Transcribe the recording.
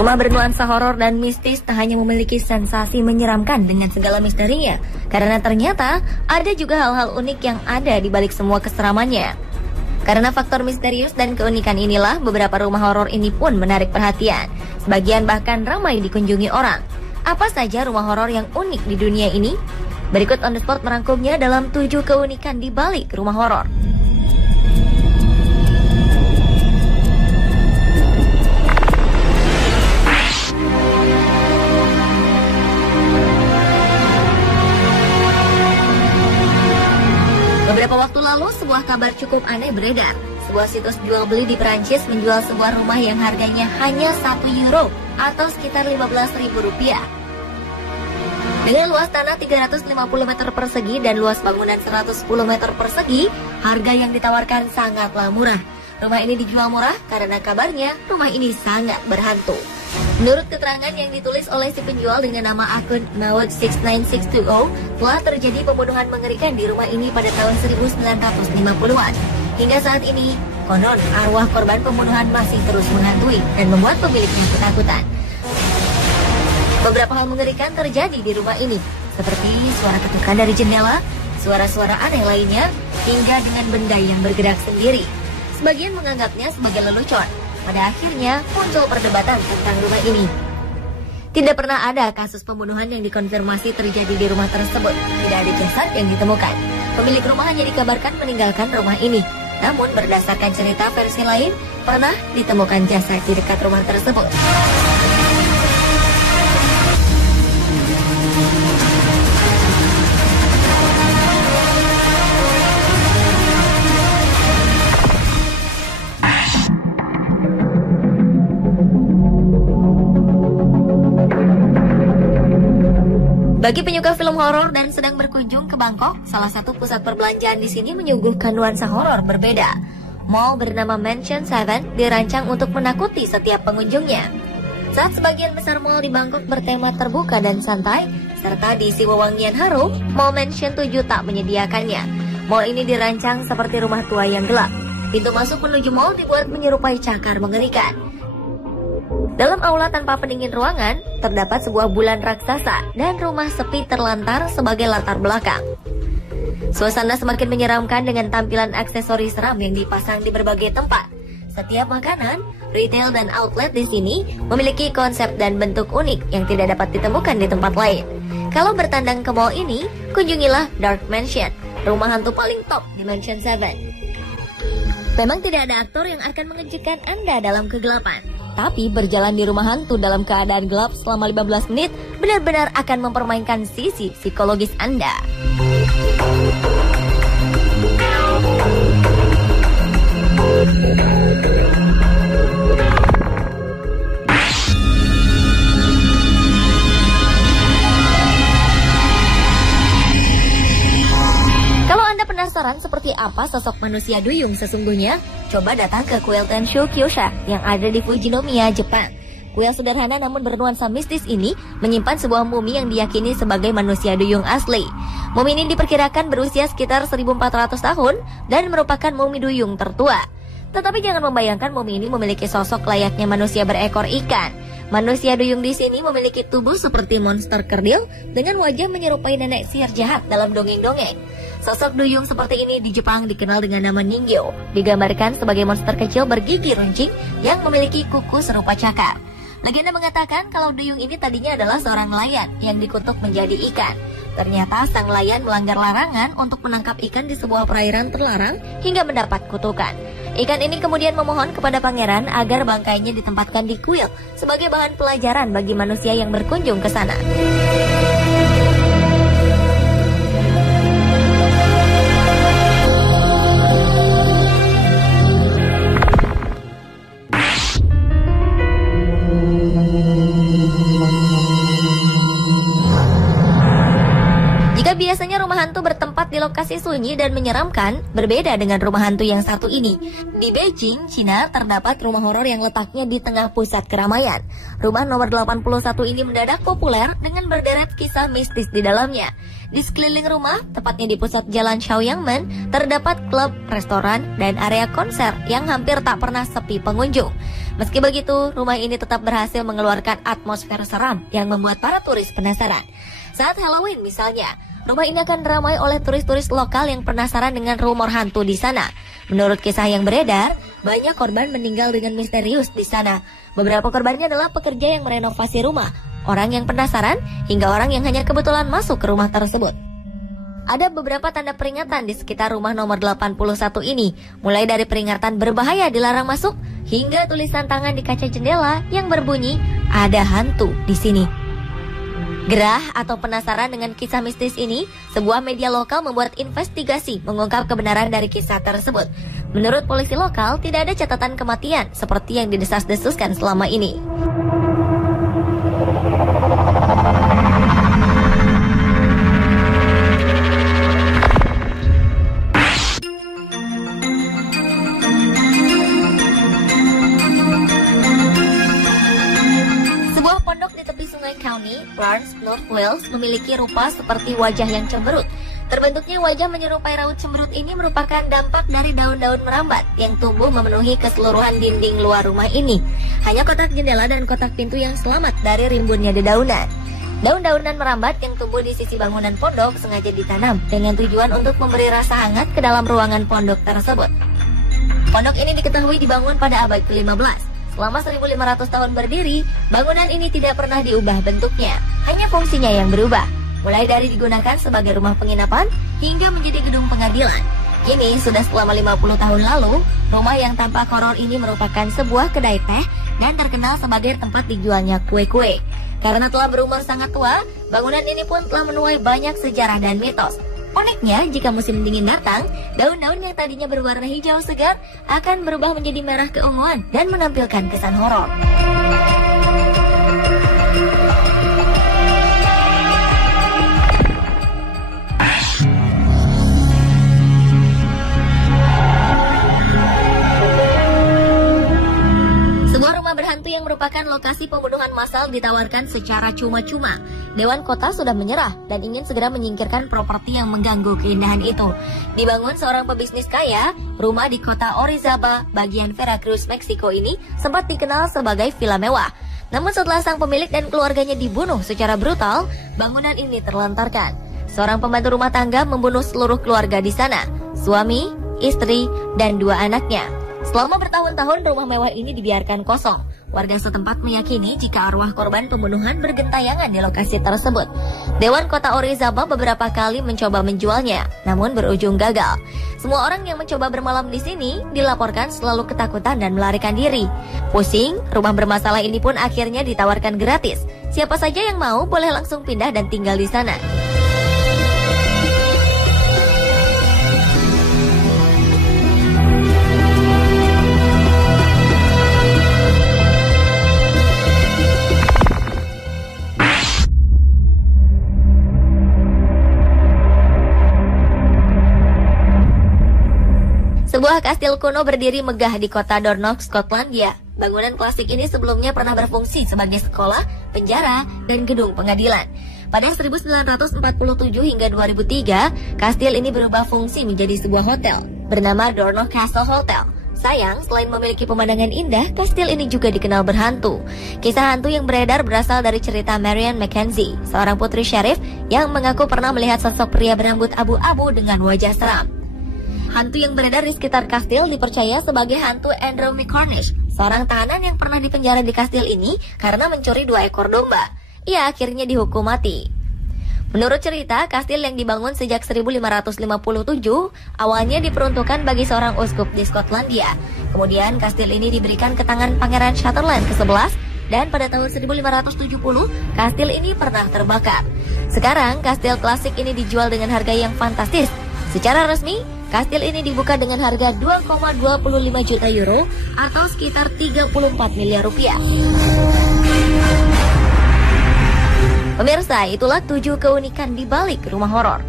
Rumah bernuansa horor dan mistis tak hanya memiliki sensasi menyeramkan dengan segala misterinya, karena ternyata ada juga hal-hal unik yang ada di balik semua keseramannya. Karena faktor misterius dan keunikan inilah, beberapa rumah horor ini pun menarik perhatian. Sebagian bahkan ramai dikunjungi orang. Apa saja rumah horor yang unik di dunia ini? Berikut On The Spot merangkumnya dalam 7 keunikan di balik rumah horor. Beberapa waktu lalu, sebuah kabar cukup aneh beredar. Sebuah situs jual beli di Perancis menjual sebuah rumah yang harganya hanya 1 euro atau sekitar Rp15.000. Dengan luas tanah 350 meter persegi dan luas bangunan 110 meter persegi, harga yang ditawarkan sangatlah murah. Rumah ini dijual murah karena kabarnya rumah ini sangat berhantu. Menurut keterangan yang ditulis oleh si penjual dengan nama akun Maud69620, telah terjadi pembunuhan mengerikan di rumah ini pada tahun 1950-an. Hingga saat ini, konon arwah korban pembunuhan masih terus menghantui dan membuat pemiliknya ketakutan. Beberapa hal mengerikan terjadi di rumah ini, seperti suara ketukan dari jendela, suara-suara aneh lainnya, hingga dengan benda yang bergerak sendiri. Sebagian menganggapnya sebagai lelucon. Pada akhirnya muncul perdebatan tentang rumah ini. Tidak pernah ada kasus pembunuhan yang dikonfirmasi terjadi di rumah tersebut. Tidak ada jasad yang ditemukan. Pemilik rumah hanya dikabarkan meninggalkan rumah ini. Namun berdasarkan cerita versi lain, pernah ditemukan jasad di dekat rumah tersebut. Bagi penyuka film horor dan sedang berkunjung ke Bangkok, salah satu pusat perbelanjaan di sini menyuguhkan nuansa horor berbeda. Mall bernama Mansion 7 dirancang untuk menakuti setiap pengunjungnya. Saat sebagian besar mall di Bangkok bertema terbuka dan santai, serta diisi wewangian harum, Mall Mansion 7 tak menyediakannya. Mall ini dirancang seperti rumah tua yang gelap. Pintu masuk menuju mall dibuat menyerupai cakar mengerikan. Dalam aula tanpa pendingin ruangan, terdapat sebuah bulan raksasa dan rumah sepi terlantar sebagai latar belakang. Suasana semakin menyeramkan dengan tampilan aksesoris seram yang dipasang di berbagai tempat. Setiap makanan, retail dan outlet di sini memiliki konsep dan bentuk unik yang tidak dapat ditemukan di tempat lain. Kalau bertandang ke mall ini, kunjungilah Dark Mansion, rumah hantu paling top di Mansion 7. Memang tidak ada aktor yang akan mengejutkan Anda dalam kegelapan. Tapi berjalan di rumah hantu dalam keadaan gelap selama 15 menit benar-benar akan mempermainkan sisi psikologis Anda. Kalau Anda penasaran seperti apa sosok manusia duyung sesungguhnya, coba datang ke kuil Tenshu Kyosha yang ada di Fujinomiya, Jepang. Kuil sederhana namun bernuansa mistis ini menyimpan sebuah mumi yang diyakini sebagai manusia duyung asli. Mumi ini diperkirakan berusia sekitar 1400 tahun dan merupakan mumi duyung tertua. Tetapi jangan membayangkan mumi ini memiliki sosok layaknya manusia berekor ikan. Manusia duyung di sini memiliki tubuh seperti monster kerdil dengan wajah menyerupai nenek sihir jahat dalam dongeng-dongeng. Sosok duyung seperti ini di Jepang dikenal dengan nama Ningyo. Digambarkan sebagai monster kecil bergigi runcing yang memiliki kuku serupa cakar. Legenda mengatakan kalau duyung ini tadinya adalah seorang nelayan yang dikutuk menjadi ikan. Ternyata sang nelayan melanggar larangan untuk menangkap ikan di sebuah perairan terlarang hingga mendapat kutukan. Ikan ini kemudian memohon kepada pangeran agar bangkainya ditempatkan di kuil sebagai bahan pelajaran bagi manusia yang berkunjung ke sana. Jika biasanya rumah hantu bertempat di lokasi sunyi dan menyeramkan, berbeda dengan rumah hantu yang satu ini. Di Beijing, Cina, terdapat rumah horor yang letaknya di tengah pusat keramaian. Rumah nomor 81 ini mendadak populer dengan berderet kisah mistis di dalamnya. Di sekeliling rumah, tepatnya di pusat Jalan Xiaoyangmen, terdapat klub, restoran, dan area konser yang hampir tak pernah sepi pengunjung. Meski begitu, rumah ini tetap berhasil mengeluarkan atmosfer seram yang membuat para turis penasaran. Saat Halloween misalnya, rumah ini akan ramai oleh turis-turis lokal yang penasaran dengan rumor hantu di sana. Menurut kisah yang beredar, banyak korban meninggal dengan misterius di sana. Beberapa korbannya adalah pekerja yang merenovasi rumah, orang yang penasaran, hingga orang yang hanya kebetulan masuk ke rumah tersebut. Ada beberapa tanda peringatan di sekitar rumah nomor 81 ini, mulai dari peringatan berbahaya dilarang masuk, hingga tulisan tangan di kaca jendela yang berbunyi, "Ada hantu di sini." Gerah atau penasaran dengan kisah mistis ini, sebuah media lokal membuat investigasi mengungkap kebenaran dari kisah tersebut. Menurut polisi lokal, tidak ada catatan kematian seperti yang didesas-desuskan selama ini. County, Barnes, North Wales memiliki rupa seperti wajah yang cemberut. Terbentuknya wajah menyerupai raut cemberut ini merupakan dampak dari daun-daun merambat yang tumbuh memenuhi keseluruhan dinding luar rumah ini. Hanya kotak jendela dan kotak pintu yang selamat dari rimbunnya dedaunan. Daun-daunan merambat yang tumbuh di sisi bangunan pondok sengaja ditanam dengan tujuan untuk memberi rasa hangat ke dalam ruangan pondok tersebut. Pondok ini diketahui dibangun pada abad ke-15. Selama 1500 tahun berdiri, bangunan ini tidak pernah diubah bentuknya, hanya fungsinya yang berubah. Mulai dari digunakan sebagai rumah penginapan, hingga menjadi gedung pengadilan. Kini, sudah selama 50 tahun lalu, rumah yang tampak horor ini merupakan sebuah kedai teh dan terkenal sebagai tempat dijualnya kue-kue. Karena telah berumur sangat tua, bangunan ini pun telah menuai banyak sejarah dan mitos. Uniknya, jika musim dingin datang, daun-daun yang tadinya berwarna hijau segar akan berubah menjadi merah keunguan dan menampilkan kesan horor. Berhantu yang merupakan lokasi pembunuhan massal ditawarkan secara cuma-cuma. Dewan kota sudah menyerah dan ingin segera menyingkirkan properti yang mengganggu keindahan itu. Dibangun seorang pebisnis kaya, rumah di kota Orizaba, bagian Veracruz, Meksiko ini sempat dikenal sebagai villa mewah. Namun setelah sang pemilik dan keluarganya dibunuh secara brutal, bangunan ini terlantarkan. Seorang pembantu rumah tangga membunuh seluruh keluarga di sana, suami, istri, dan 2 anaknya. Selama bertahun-tahun rumah mewah ini dibiarkan kosong. Warga setempat meyakini jika arwah korban pembunuhan bergentayangan di lokasi tersebut. Dewan Kota Orizaba beberapa kali mencoba menjualnya, namun berujung gagal. Semua orang yang mencoba bermalam di sini dilaporkan selalu ketakutan dan melarikan diri. Pusing, rumah bermasalah ini pun akhirnya ditawarkan gratis. Siapa saja yang mau boleh langsung pindah dan tinggal di sana. Sebuah kastil kuno berdiri megah di kota Dornoch, Skotlandia. Bangunan klasik ini sebelumnya pernah berfungsi sebagai sekolah, penjara, dan gedung pengadilan. Pada 1947 hingga 2003, kastil ini berubah fungsi menjadi sebuah hotel bernama Dornoch Castle Hotel. Sayang, selain memiliki pemandangan indah, kastil ini juga dikenal berhantu. Kisah hantu yang beredar berasal dari cerita Marian Mackenzie, seorang putri syarif yang mengaku pernah melihat sosok pria berambut abu-abu dengan wajah seram. Hantu yang beredar di sekitar kastil dipercaya sebagai hantu Andrew McCormick, seorang tahanan yang pernah dipenjara di kastil ini karena mencuri 2 ekor domba. Ia akhirnya dihukum mati. Menurut cerita, kastil yang dibangun sejak 1557 awalnya diperuntukkan bagi seorang uskup di Skotlandia. Kemudian kastil ini diberikan ke tangan Pangeran Sutherland ke-11 dan pada tahun 1570 kastil ini pernah terbakar. Sekarang kastil klasik ini dijual dengan harga yang fantastis. Secara resmi, kastil ini dibuka dengan harga 2,25 juta euro atau sekitar 34 miliar rupiah. Pemirsa, itulah 7 keunikan di balik rumah horor.